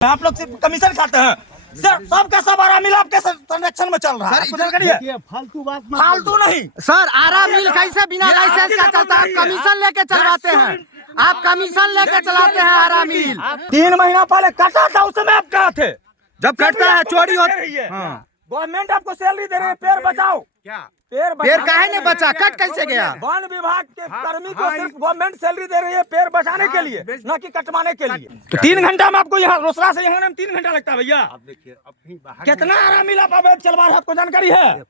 आप लोग सिर्फ कमीशन खाते हैं। सर सबका सब आरा मिल आपके संरक्षण में चल रहा है। फालतू बात मत फालतू नहीं सर, आरा मिल कैसे बिना लाइसेंस का चलता है? कमीशन लेके चलवाते हैं आप, कमीशन लेके चलाते हैं आरा मिल। 3 महीना पहले कटा था, उस समय आप कहाँ थे? जब कटता है चोरी होती है। गवर्नमेंट आपको सैलरी दे रही है, पेड़ बचाओ। क्या पेड़ काहे ने बचा? कट कैसे गया? वन विभाग के कर्मी को सिर्फ गवर्नमेंट सैलरी दे रही है पेड़ बचाने के लिए, न कि कटवाने के लिए। तो 3 घंटा में आपको यहाँ रोसड़ा से यहाँ 3 घंटा लगता है भैया। कितना आराम मिला अवैध चलवा रहा है, आपको जानकारी है?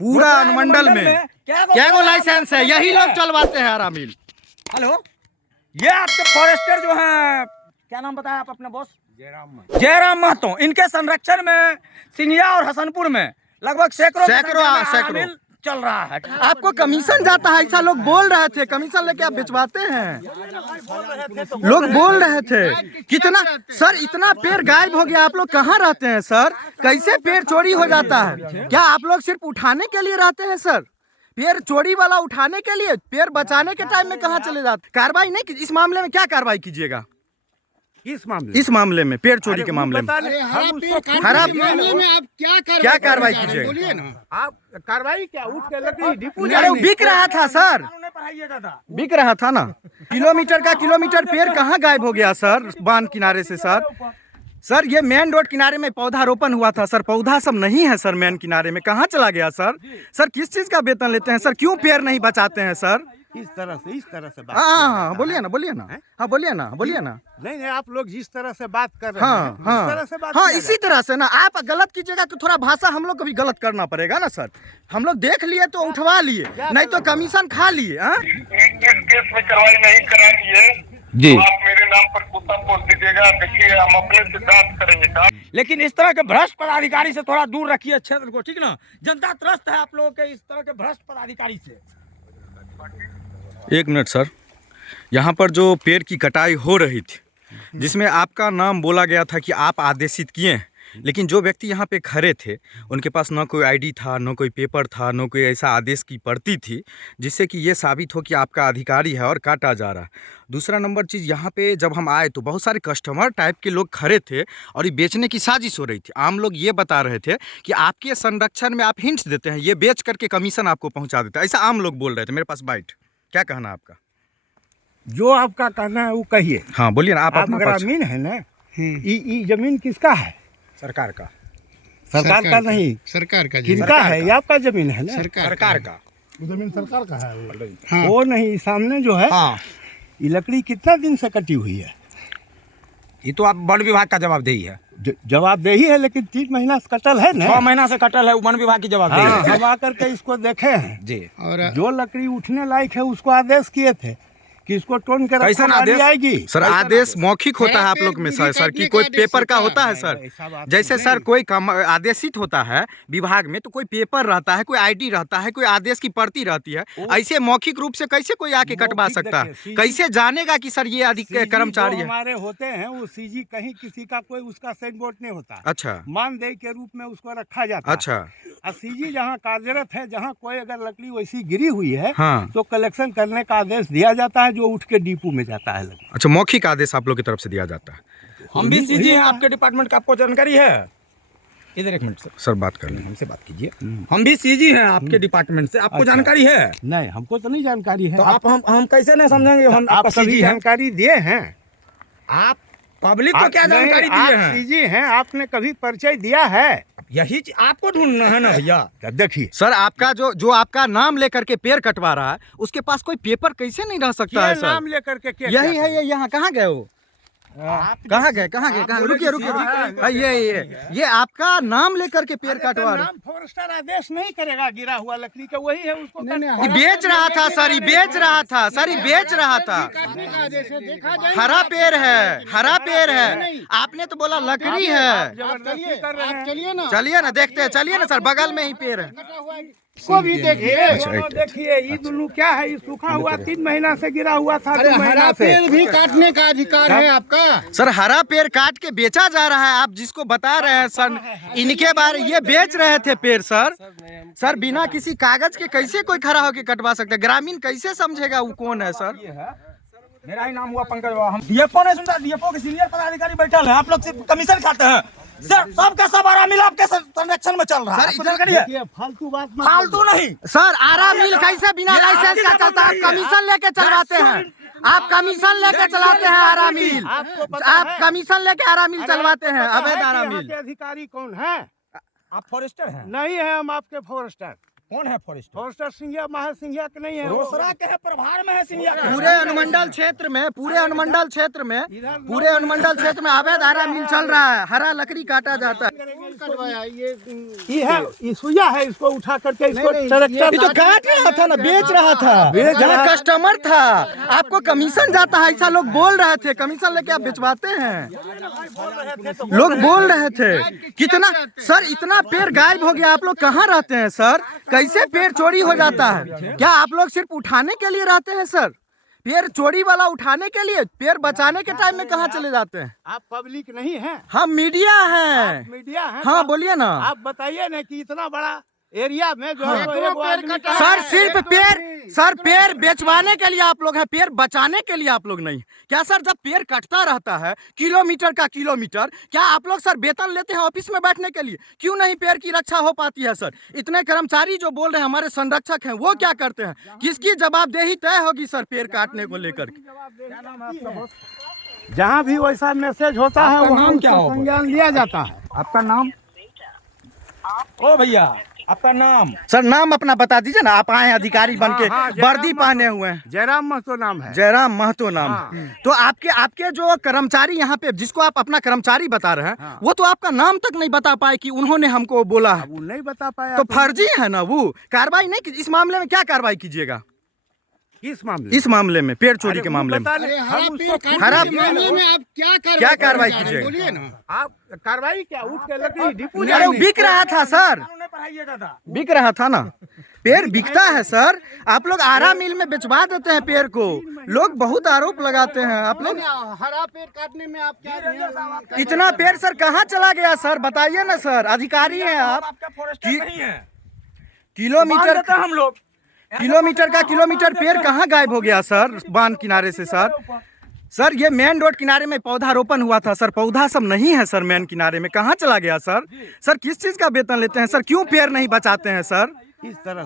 पूरा अनुमंडल में क्या गो लाइसेंस है? यही लोग चलवाते हैं आरा मिल। हेलो, ये आपके फॉरेस्टर जो हैं, क्या नाम बताया आप अपने बॉस? जयराम महतो। इनके संरक्षण में सिंघिया और हसनपुर में लगभग सैकड़ों चल रहा है। आपको कमीशन जाता है ऐसा लोग बोल रहे थे, कमीशन लेके आप भिजवाते हैं। लोग बोल रहे थे कितना सर, इतना पेड़ गायब हो गया। आप लोग कहाँ रहते हैं सर? कैसे पेड़ चोरी हो जाता है? क्या आप लोग सिर्फ उठाने के लिए रहते हैं सर? पेड़ चोरी वाला उठाने के लिए, पेड़ बचाने के टाइम में कहाँ चले जाते? कार्रवाई नहीं, इस मामले में क्या कार्रवाई कीजिएगा? इस मामले में पेड़ चोरी के मामले में खराब मामले में आप क्या कार्रवाई कीजिएगा? बोलिए ना। आप कार्रवाई क्या उठ के लकड़ी डिपो अरे बिक रहा था सर, बिक रहा था ना। किलोमीटर का किलोमीटर पेड़ कहाँ गायब हो गया सर बांध किनारे से? सर ये मेन रोड किनारे में पौधारोपण हुआ था सर, पौधा सब नहीं है सर मेन किनारे में, कहाँ चला गया सर? सर किस चीज का वेतन लेते हैं सर? क्यों पेड़ नहीं बचाते हैं सर? इस तरह से बात हाँ बोलिए ना हाँ बोलिए ना। नहीं आप लोग जिस तरह से बात कर रहे हाँ हैं इस तरह से बात हाँ इसी तरह से ना। आप गलत कीजिएगा तो थोड़ा भाषा हम लोग को भी गलत करना पड़ेगा ना सर। हम लोग देख लिए तो उठवा लिए, नहीं तो कमीशन खा लिए। केस में कार्रवाई नहीं करा दिए जी, तो आप मेरे नाम पर कुत्ता पोस्ट दीजिएगा। देखिए हम अपने से जांच करेंगे काम। लेकिन इस तरह के भ्रष्ट पदाधिकारी से थोड़ा दूर रखिए क्षेत्र को, ठीक ना? जनता त्रस्त है आप लोगों के इस तरह के भ्रष्ट पदाधिकारी से। 1 मिनट सर, यहाँ पर जो पेड़ की कटाई हो रही थी, जिसमें आपका नाम बोला गया था कि आप आदेशित किए हैं, लेकिन जो व्यक्ति यहाँ पे खड़े थे उनके पास ना कोई आईडी था, ना कोई पेपर था, ना कोई ऐसा आदेश की प्रति थी जिससे कि ये साबित हो कि आपका अधिकारी है और काटा जा रहा है। दूसरा नंबर चीज़, यहाँ पे जब हम आए तो बहुत सारे कस्टमर टाइप के लोग खड़े थे और ये बेचने की साजिश हो रही थी। आम लोग ये बता रहे थे कि आपके संरक्षण में आप हिंट्स देते हैं, ये बेच करके कमीशन आपको पहुँचा देता है, ऐसा आम लोग बोल रहे थे। मेरे पास बाइट, क्या कहना आपका? जो आपका कहना है वो कहिए। हाँ बोलिए ना। आप ग्रामीण है ना, ये जमीन किसका है? सरकार का। सरकार का नहीं, सरकार का किसका है? ये आपका जमीन है ना, सरकार का। जमीन सरकार का है। वो नहीं, सामने जो है ये लकड़ी कितना दिन से कटी हुई है? ये तो आप वन विभाग का जवाबदेही है। जवाबदेही है, लेकिन 3 महीना से कटल है ना। 6 महीना से कटल है, वन विभाग की जवाबदेही है। हम आकर के इसको देखे हैं जी। और जो लकड़ी उठने लायक है उसको आदेश किए थे कि इसको टोन के कैसा आदेश आएगी। सर आदेश मौखिक होता है आप लोग में सर कि कोई पेपर का होता है सर? जैसे सर कोई आदेशित होता है विभाग में तो कोई पेपर रहता है, कोई आईडी रहता है, कोई आदेश की प्रति रहती है। ऐसे मौखिक रूप से कैसे कोई आके कटवा सकता है? कैसे जानेगा कि सर ये अधिक कर्मचारी है? हमारे होते हैं वो सीजी, कहीं किसी का कोई उसका साइन बोर्ड नहीं होता। अच्छा, मानदेय के रूप में उसको रखा जाता है। अच्छा, और सीजी जहाँ कार्यरत है, जहाँ कोई अगर लकड़ी वैसी गिरी हुई है हाँ, तो कलेक्शन करने का आदेश दिया जाता है, जो उठ के डिपो में जाता है लकड़ी। अच्छा, मौखिक आदेश आप लोग की तरफ से दिया जाता है। हम भी सीजी हैं आपके डिपार्टमेंट का, आपको जानकारी है? इधर 1 मिनट सर बात कर लें, हमसे बात कीजिए। हम भी सीजी हैं आपके डिपार्टमेंट से, आपको जानकारी है? नहीं, हमको तो नहीं जानकारी है। तो आप हम कैसे नहीं समझेंगे? हम आप सभी जानकारी दिए हैं। आप पब्लिक को क्या जानकारी दिए हैं? सीजी हैं, आपने कभी परिचय दिया है? यही आपको ढूंढना है ना भैया। देखिए सर, आपका जो आपका नाम लेकर के पेड़ कटवा रहा है उसके पास कोई पेपर कैसे नहीं रह सकता है सर? नाम लेकर के क्या? यही है, ये यहाँ कहाँ गए हो? कहाँ गए? रुकिए। ये आपका नाम लेकर के पेड़ कटवा रहे। फॉरेस्टर आदेश नहीं करेगा गिरा हुआ लकड़ी का, वही है उसको ये बेच रहा था सर, ये बेच रहा था सर, ये बेच रहा था। हरा पेड़ है, आपने तो बोला लकड़ी है। चलिए ना देखते हैं, चलिए ना सर, बगल में ही पेड़ है। को भी देखिए ये दोनों क्या है? ये सूखा हुआ 3 महीना से गिरा हुआ था। हरा पेड़ भी काटने का अधिकार है आपका? सर हरा पेड़ काट के बेचा जा रहा है, आप जिसको बता रहे हैं सर इनके बारे, ये बेच रहे थे पेड़ सर बिना किसी कागज के कैसे कोई खड़ा होकर कटवा सकता है? ग्रामीण कैसे समझेगा वो कौन है सर? मेरा ही नाम हुआ पंकज बाबा। हम डीएफओ नहीं सुनता, डीएफओ के सीनियर पदाधिकारी बैठल हैं, आप लोग सिर्फ कमीशन खाते हैं। सर सबका सब आरा मिल आपके संरक्षण में चल रहा है, आपको जानकारी है? फालतू बात मत फालतू नहीं सर आरा मिल कैसे बिना लाइसेंस का चलता है? आप कमीशन लेके चलवाते हैं, आप कमीशन लेके चलाते हैं आरा मिल, आप कमीशन लेके आरा मिल चलवाते हैं, अवैध आरा मिल। अधिकारी कौन है? आप फॉरेस्टर हैं? नहीं है, हम आपके फॉरेस्टर। कौन है फॉरेस्टर? फॉरेस्टर सिंघिया महासिंघिया के नहीं है, रोसड़ा के है, प्रभार में है सिंघिया के। पूरे अनुमंडल क्षेत्र में, पूरे अनुमंडल क्षेत्र में, पूरे अनुमंडल क्षेत्र में अवैध आरा मिल चल रहा है, हरा लकड़ी काटा जाता है। कटवाया ये है, ये सुइया है, इसको उठा करके इसको ये तो काट रहा था ना, बेच रहा था, जहाँ कस्टमर था। आपको कमीशन जाता है, ऐसा लोग बोल रहे थे, कमीशन लेके आप बेचवाते हैं। लोग बोल रहे थे कितना सर, इतना पेड़ गायब हो गया। आप लोग कहाँ रहते हैं सर? कैसे पेड़ चोरी हो जाता है? क्या आप लोग सिर्फ उठाने के लिए रहते हैं सर? पेड़ चोरी वाला उठाने के लिए, पेड़ बचाने के टाइम में कहाँ चले जाते हैं? आप पब्लिक नहीं है, हम मीडिया हैं। मीडिया है। हाँ बोलिए ना। आप बताइए ना कि इतना बड़ा एरिया में जो है सर सिर्फ पेड़, सर पेड़ बेचवाने के लिए आप लोग हैं, पेड़ बचाने के लिए आप लोग नहीं। क्या सर जब पेड़ कटता रहता है किलोमीटर का किलोमीटर, क्या आप लोग सर वेतन लेते हैं ऑफिस में बैठने के लिए? क्यों नहीं पेड़ की रक्षा हो पाती है सर? इतने कर्मचारी जो बोल रहे हैं हमारे संरक्षक हैं, वो क्या करते हैं? किसकी जवाबदेही तय होगी सर पेड़ काटने को लेकर? जहाँ भी वैसा मैसेज होता है वहाँ नाम क्या होगा? संज्ञान लिया जाता है। आपका नाम? ओ भैया आपका नाम? सर नाम अपना बता दीजिए ना, आप आए अधिकारी बन के, वर्दी पहने हुए हैं। जयराम महतो नाम है। जयराम महतो नाम है। तो आपके जो कर्मचारी यहाँ पे, जिसको आप अपना कर्मचारी बता रहे हैं, वो तो आपका नाम तक नहीं बता पाए कि उन्होंने हमको बोला है। वो नहीं बता पाया तो फर्जी है ना वो। कार्रवाई नहीं की, इस मामले में क्या कार्रवाई कीजिएगा? किस मामले? इस मामले में, पेड़ चोरी के मामले में हरा मामले में आप क्या कार्रवाई कीजिएगा? बोलिए ना। आप कार्रवाई क्या, उठ के लकड़ी डिपो अरे वो बिक रहा था सर, बिक रहा था ना, पेड़ बिकता है सर। आप लोग आरा मिल में बेचवा देते हैं पेड़ को, लोग बहुत आरोप लगाते हैं। आप लोग हरा पेड़ काटने में आप क्या इतना पेड़ सर कहाँ चला गया सर? बताइए ना सर, अधिकारी हैं आप। आपका फॉरेस्टर नहीं है? किलोमीटर हम लोग किलोमीटर का किलोमीटर पेड़ कहाँ गायब हो गया सर बांध किनारे से सर? सर ये मेन रोड किनारे में पौधारोपण हुआ था सर, पौधा सब नहीं है सर मेन किनारे में, कहाँ चला गया सर? सर किस चीज़ का वेतन लेते हैं सर? क्यों पेड़ नहीं बचाते हैं सर? इस तरह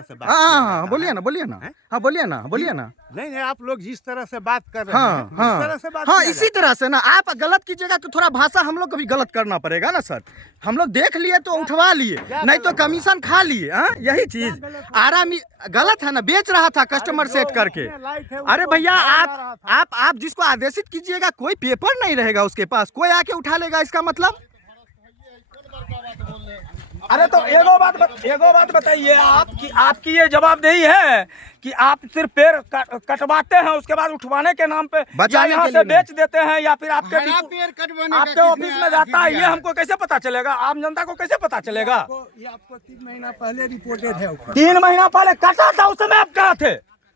से बात हाँ बोलिए ना, बोलिए ना, हाँ बोलिए ना, बोलिए ना। नहीं, आप लोग जिस तरह से बात कर रहे हाँ हैं, इस तरह से बात हाँ किया इसी तरह से ना। आप गलत कीजिएगा तो थोड़ा भाषा हम लोग को भी गलत करना पड़ेगा ना सर। हम लोग देख लिए तो उठवा लिए, नहीं तो कमीशन खा लिए। हाँ यही चीज आराम गलत है ना, बेच रहा था कस्टमर सेट करके। अरे भैया आप जिसको आदेशित कीजिएगा, कोई पेपर नहीं रहेगा उसके पास, कोई आके उठा लेगा, इसका मतलब। अरे तो एगो बात बताइए, आपकी ये जवाबदेही है कि आप सिर्फ पेड़ कटवाते हैं, उसके बाद उठवाने के नाम पे या यहाँ से बेच देते हैं, या फिर आपके ऑफिस में जाता है? ये हमको कैसे पता चलेगा? आम जनता को कैसे पता चलेगा? ये आपको 3 महीना पहले रिपोर्टेड है। 3 महीना पहले कटा था, उस समय आप कहाँ थे?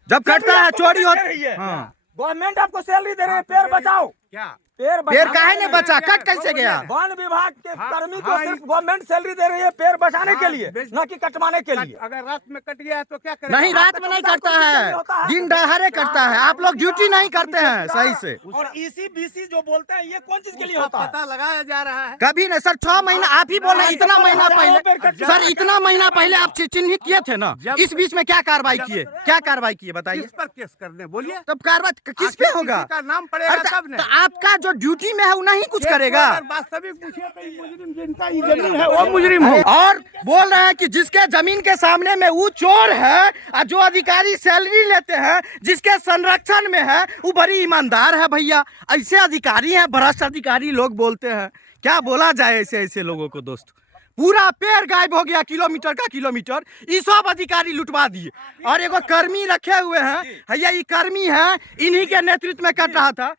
जब कटता है चोरी होती है। गवर्नमेंट आपको सैलरी दे रही है, पेड़ बचाओ। क्या पेड़ काहे ने बचा? कट कैसे गया? वन विभाग के कर्मी को सिर्फ गवर्नमेंट सैलरी दे रही है पेड़ बचाने के लिए, न कि कटवाने के लिए। अगर रात में कट गया तो क्या करें? नहीं, रात में नहीं कटता है, दिन दहाड़े कटता है। आप लोग ड्यूटी नहीं करते हैं सही से। और EC-BC जो बोलते हैं, ये कौन चीज के लिए होता है? पता लगाया जा रहा है। कभी नहीं सर, 6 महीना आप ही बोल रहे हैं। इतना महीना पहले सर, इतना महीना पहले आप चिन्हित किए थे ना, इस बीच में क्या कार्रवाई किए? क्या कार्रवाई किए बताइए? किस पर केस करने बोलिए? तब कार्रवाई किस पे होगा? किसी का नाम पड़ेगा तब तो आपका जो ड्यूटी में है वो नहीं कुछ करेगा। वास्तविक पूछिए तो मुजरिम जिनका ये जमीन है वो मुजरिम हो। और बोल रहे हैं कि जिसके जमीन के सामने में वो चोर है, और जो अधिकारी सैलरी लेते हैं जिसके संरक्षण में है वो बड़ी ईमानदार है। भैया ऐसे अधिकारी हैं, भ्रष्ट अधिकारी लोग बोलते हैं। क्या बोला जाए ऐसे लोगों को दोस्त? पूरा पेड़ गायब हो गया, किलोमीटर का किलोमीटर। ये सब अधिकारी लुटवा दिए, और एगो कर्मी रखे हुए हैं। भैया ये कर्मी है, इन्हीं के नेतृत्व में कट रहा था।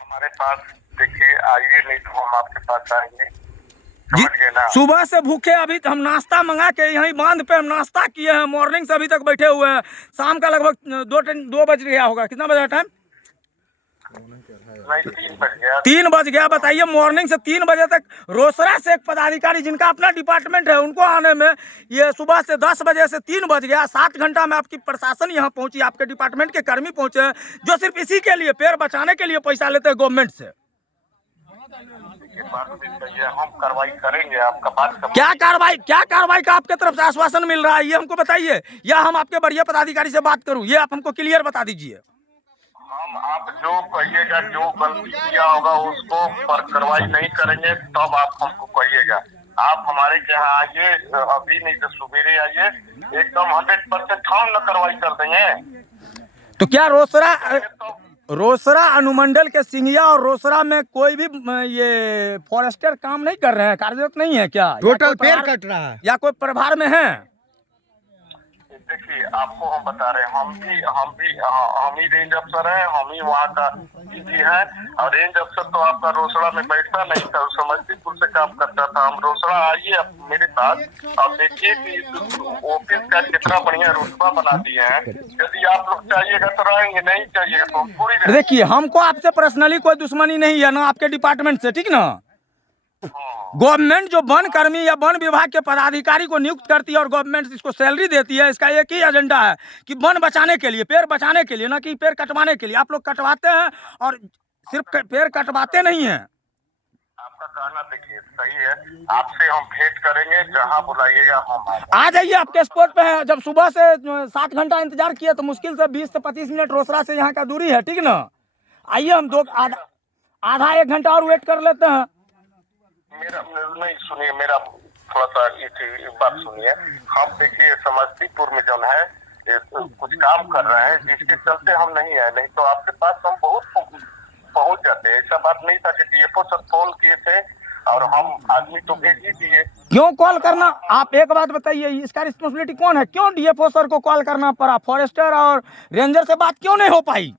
हमारे पास देखिए, आइए, नहीं तो हम आपके पास आएंगे। समझ गए ना? सुबह से भूखे, अभी हम नाश्ता मंगा के यहीं बांध पे हम नाश्ता किए हैं, मॉर्निंग से अभी तक बैठे हुए हैं। शाम का लगभग 2 बज गया होगा। कितना बजा टाइम? नहीं 3 बज गया। 3 बज गया। बताइए, मॉर्निंग से 3 बजे तक रोसड़ा से एक पदाधिकारी जिनका अपना डिपार्टमेंट है, उनको आने में ये सुबह से 10 बजे से 3 बज गया। 7 घंटा में आपकी प्रशासन यहाँ पहुंची, आपके डिपार्टमेंट के कर्मी पहुंचे, जो सिर्फ इसी के लिए, पेड़ बचाने के लिए पैसा लेते हैं गवर्नमेंट से। ये बात भी सही है, हम कार्रवाई करेंगे। आपका बात क्या कार्रवाई का आपके तरफ से आश्वासन मिल रहा है, ये हमको बताइए, या हम आपके बढ़िया पदाधिकारी से बात करूं, ये आप हमको क्लियर बता दीजिए। हम आप जो कहिएगा, जो गलती किया होगा उसको पर कार्रवाई नहीं करेंगे, तब आप हमको कहिएगा। आप हमारे के यहाँ आइए, अभी नहीं तो सवेरे आइए, एकदम 100% हम न कार्रवाई कर देंगे। तो क्या रोसड़ा अनुमंडल के सिंघिया और रोसड़ा में कोई भी ये फॉरेस्टर काम नहीं कर रहे हैं, कार्यरत नहीं है क्या? टोटल पेड़ कट रहा है या कोई प्रभार में है? देखिए, आपको हम बता रहे हैं, हम ही रेंज अफसर हैं, हम ही वहाँ का डीजी हैं। और रेंज अफसर तो आपका रोसड़ा में बैठता नहीं था, समस्तीपुर से काम करता था। हम रोसड़ा आइए आप मेरे पास और देखिए कि ऑफिस का कितना बढ़िया रुतबा बना दिए हैं। यदि आप लोग चाहिएगा तो रहेंगे, नहीं चाहिएगा तो हम पूरी। देखिए, हमको आपसे पर्सनली कोई दुश्मनी नहीं है ना, आपके डिपार्टमेंट से, ठीक ना? गवर्नमेंट जो वन कर्मी या वन विभाग के पदाधिकारी को नियुक्त करती है और गवर्नमेंट इसको सैलरी देती है, इसका एक ही एजेंडा है कि वन बचाने के लिए, पेड़ बचाने के लिए, ना कि पेड़ कटवाने के लिए। आप लोग कटवाते हैं और सिर्फ पेड़ कटवाते नहीं हैं। आपका कहना देखिए सही है, आपसे हम भेंट करेंगे, जहाँ बुलाइएगा हम आ जाइए, आपके स्पॉट पे है। जब सुबह से 7 घंटा इंतजार किया तो मुश्किल से 20 से 25 मिनट रोसड़ा से यहाँ का दूरी है, ठीक ना? आइए, हम आधा 1 घंटा और वेट कर लेते हैं। मेरा नहीं सुनिए, मेरा थोड़ा सा एक बात सुनिए। हम देखिए समस्तीपुर में जो है कुछ काम कर रहे हैं, जिसके चलते हम नहीं आए, नहीं तो आपके पास हम बहुत पहुंच जाते। ऐसा बात नहीं था कि डीएफओ सर कॉल किए थे और हम आदमी तो भेज ही दिए। क्यों कॉल करना? आप एक बात बताइए, इसका रिस्पॉन्सिबिलिटी कौन है? क्यों डीएफओ सर को कॉल करना पड़ा? फॉरेस्टर और रेंजर से बात क्यों नहीं हो पाई?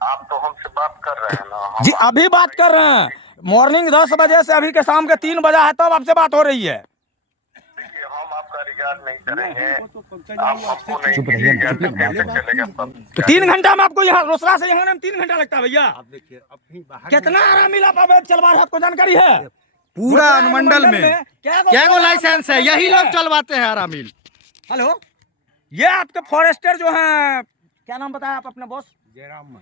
आप तो हमसे बात कर रहे हैं ना? जी, अभी बात कर रहे हैं। मॉर्निंग 10 बजे से अभी के शाम के 3 बजा है, तब आपसे बात हो रही है। देखिए, हम आपका रिगार्ड नहीं करेंगे, आप हमको नहीं कीजिएगा तो कैसे चलेगा? तो 3 घंटा में आपको यहाँ रोसड़ा से यहाँ 3 घंटा लगता है भैया। कितना आराम मिला पावे चलवा रहे, आपको जानकारी है? पूरा अनुमंडल में क्या गो लाइसेंस है, यही लोग चलवाते हैं आरामिल। हेलो, ये आपके फॉरेस्टर जो हैं, क्या नाम बताया आप अपने बॉस?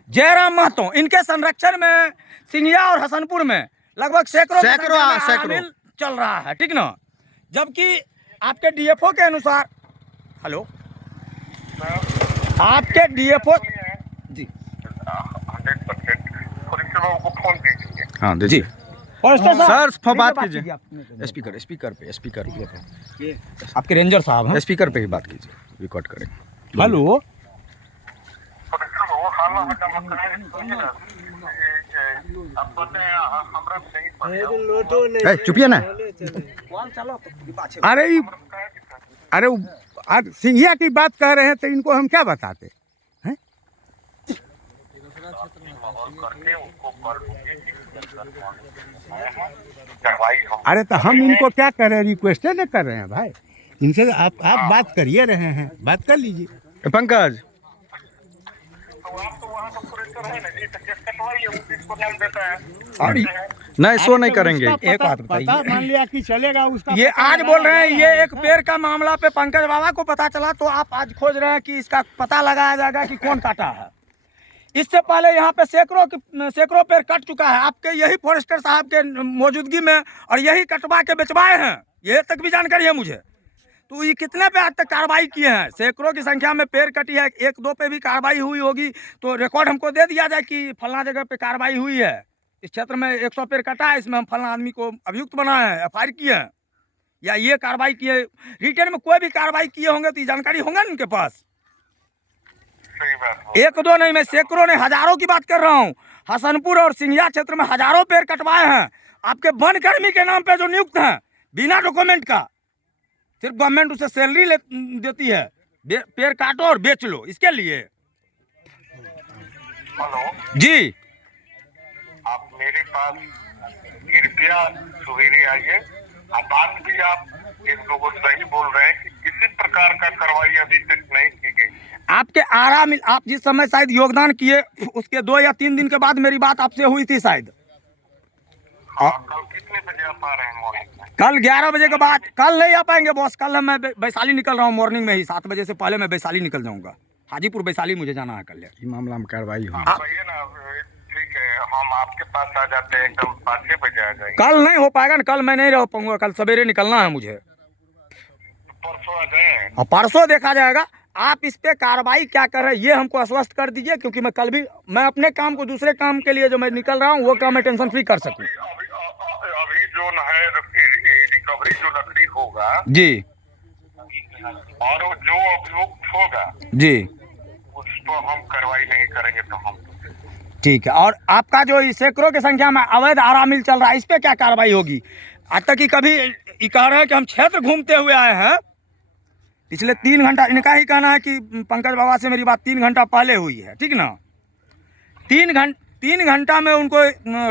जयराम महतो। इनके संरक्षण में सिंघिया और हसनपुर में लगभग सैकड़ों चल रहा है, ठीक ना? जबकि आपके डीएफओ के अनुसार, हेलो, आपके डीएफओ जी 100% फॉरेस्टर बाबू को फोन कीजिए। हाँ जी, फॉरेस्टर सर बात कीजिए स्पीकर पे आपके रेंजर साहब हैं, स्पीकर पे ही बात कीजिए, रिकॉर्ड करें। हेलो, फॉरेस्टर बाबू खाना हटा मत सुनिए ना, आप पता है हमरा नहीं चुपिए ना। अरे सिंघिया की बात कह रहे हैं तो इनको हम क्या बताते हैं? अरे तो हम इनको क्या कर रहे हैं, रिक्वेस्ट न कर रहे हैं भाई, इनसे आप बात करिए रहे हैं, बात कर लीजिए। पंकज, नहीं सो नहीं करेंगे। एक बात बताइए, मान लिया कि चलेगा उसका, ये आज बोल रहे हैं ये एक पेड़ का मामला पे पंकज बाबा को पता चला, तो आप आज खोज रहे हैं कि इसका पता लगाया जाएगा कि कौन काटा है। इससे पहले यहाँ पे सैकड़ों पेड़ कट चुका है, आपके यही फॉरेस्टर साहब के मौजूदगी में, और यही कटवा के बेचवाए हैं, ये तक भी जानकारी है मुझे। तो ये कितने पे आज तक कार्रवाई किए हैं? सैकड़ों की संख्या में पेड़ कटी है, 1-2 पे भी कार्रवाई हुई होगी तो रिकॉर्ड हमको दे दिया जाए कि फलना जगह पे कार्रवाई हुई है, इस क्षेत्र में 100 पेड़ कटा है, इसमें हम फलना आदमी को अभियुक्त बनाए हैं, FIR किए हैं, या ये कार्रवाई किए। रिटर्न में कोई भी कार्रवाई किए होंगे तो ये जानकारी होंगे ना उनके पास। 1-2 नहीं, मैं सैकड़ों नहीं, हजारों की बात कर रहा हूँ। हसनपुर और सिंघिया क्षेत्र में हजारों पेड़ कटवाए हैं, आपके वन कर्मी के नाम पे जो नियुक्त हैं, बिना डॉक्यूमेंट का, सिर्फ गवर्नमेंट उसे सैलरी देती है, पेड़ काटो और बेच लो, इसके लिए। हेलो जी, आप मेरे पास कृपया सवेरे आइए। बात भी आप इन लोगों सही बोल रहे हैं कि किसी प्रकार का कार्रवाई अभी तक नहीं की करेंगे। आपके आरा मिल, आप जिस समय शायद योगदान किए उसके 2 या 3 दिन के बाद मेरी बात आपसे हुई थी शायद। कल कितने बजे आप आ रहे हैं मॉर्निंग में? कल 11 बजे के बाद। कल नहीं आ पाएंगे बॉस, कल मैं वैशाली निकल रहा हूँ मॉर्निंग में ही, 7 बजे से पहले मैं वैशाली निकल जाऊंगा। हाजीपुर वैशाली मुझे जाना है कल। ये मामला में कार्रवाई हुई। आप आइए ना, ठीक है, हम आपके पास आ जाते हैं, एकदम 5 बजे आ जाएंगे। कल नहीं हो पाएगा ना, कल मैं नहीं रह पाऊंगा, कल सवेरे निकलना है मुझे। परसों आ जाए। और परसों देखा जाएगा। आप इस पे कार्रवाई क्या कर रहे हैं ये हमको आश्वस्त कर दीजिए, क्योंकि मैं कल भी मैं अपने काम को दूसरे काम के लिए जो मैं निकल रहा हूँ वो काम मैं टेंशन फ्री कर सकूँ। अभी जो है रिकवरी जो लकड़ी होगा जी और जो अभियुक्त होगा जी उस पर हम कार्रवाई नहीं करेंगे तो हम। ठीक है। और आपका जो सैकड़ों की संख्या में अवैध आरा मिल चल रहा है, इस पे क्या कार्रवाई होगी? आज तक कि कभी ये कह रहे हैं कि हम क्षेत्र घूमते हुए आए हैं, पिछले 3 घंटा इनका ही कहना है कि पंकज बाबा से मेरी बात 3 घंटा पहले हुई है, ठीक ना। 3 घंटा में उनको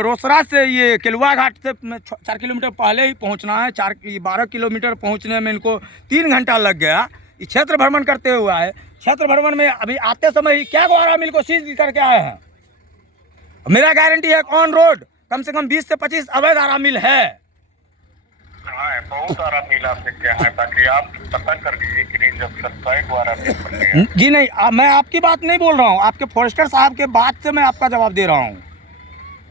रोसड़ा से ये केलुआ घाट से 4 किलोमीटर पहले ही पहुंचना है। 12 किलोमीटर पहुंचने में इनको 3 घंटा लग गया। ये क्षेत्र भ्रमण करते हुए आए। क्षेत्र भ्रमण में अभी आते समय ही क्या आरा मिल को सीज करके आए हैं। मेरा गारंटी है ऑन रोड कम से कम 20 से 25 अवैध आरा मिल है। हाँ, बहुत सारा मिला से क्या है, ताकि आप पता कर लीजिए कि रेंज अफसर द्वारा। जी नहीं, मैं आपकी बात नहीं बोल रहा हूँ, आपके फॉरेस्टर साहब के बात से मैं आपका जवाब दे रहा हूँ।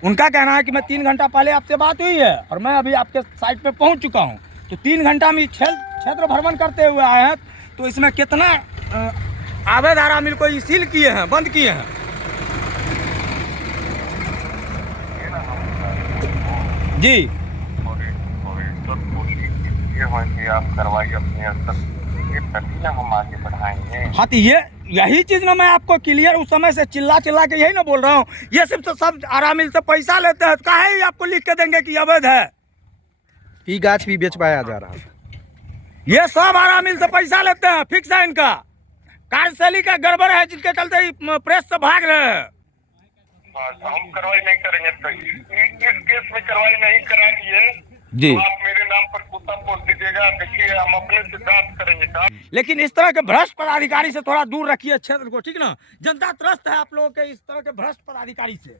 उनका कहना है कि मैं 3 घंटा पहले आपसे बात हुई है और मैं अभी आपके साइट पे पहुँच चुका हूँ। तो 3 घंटा में क्षेत्र भ्रमण करते हुए आए हैं, तो इसमें कितना अवैध आरा मिल को सील किए हैं, बंद किए हैं। जी ये हो कि आप कार्रवाई अपने स्तर से तभी ना हम आगे बढ़ाएंगे। हाँ, तो यही चीज ना मैं आपको क्लियर उस समय से चिल्ला के यही ना बोल रहा हूँ। ये सिर्फ तो सब आरा मिल से पैसा लेते हैं, काहे आपको लिख के देंगे कि अवैध है। ई गाछ भी बेचवाया जा रहा है। ये सब आरा मिल से पैसा लेते हैं, फिक्स है इनका। कार्यशैली का गड़बड़ है जिसके चलते ही प्रेस से भाग रहे हैं। हम कार्रवाई नहीं करेंगे तो इस केस में कार्रवाई नहीं कराएंगे जी। तो आप मेरे नाम पर कुत्ता पोस्ट दीजिएगा, देखिए हम अपने से जांच करेंगे। लेकिन इस तरह के भ्रष्ट पदाधिकारी से थोड़ा दूर रखिए क्षेत्र को, ठीक ना। जनता त्रस्त है आप लोगों के इस तरह के भ्रष्ट पदाधिकारी से।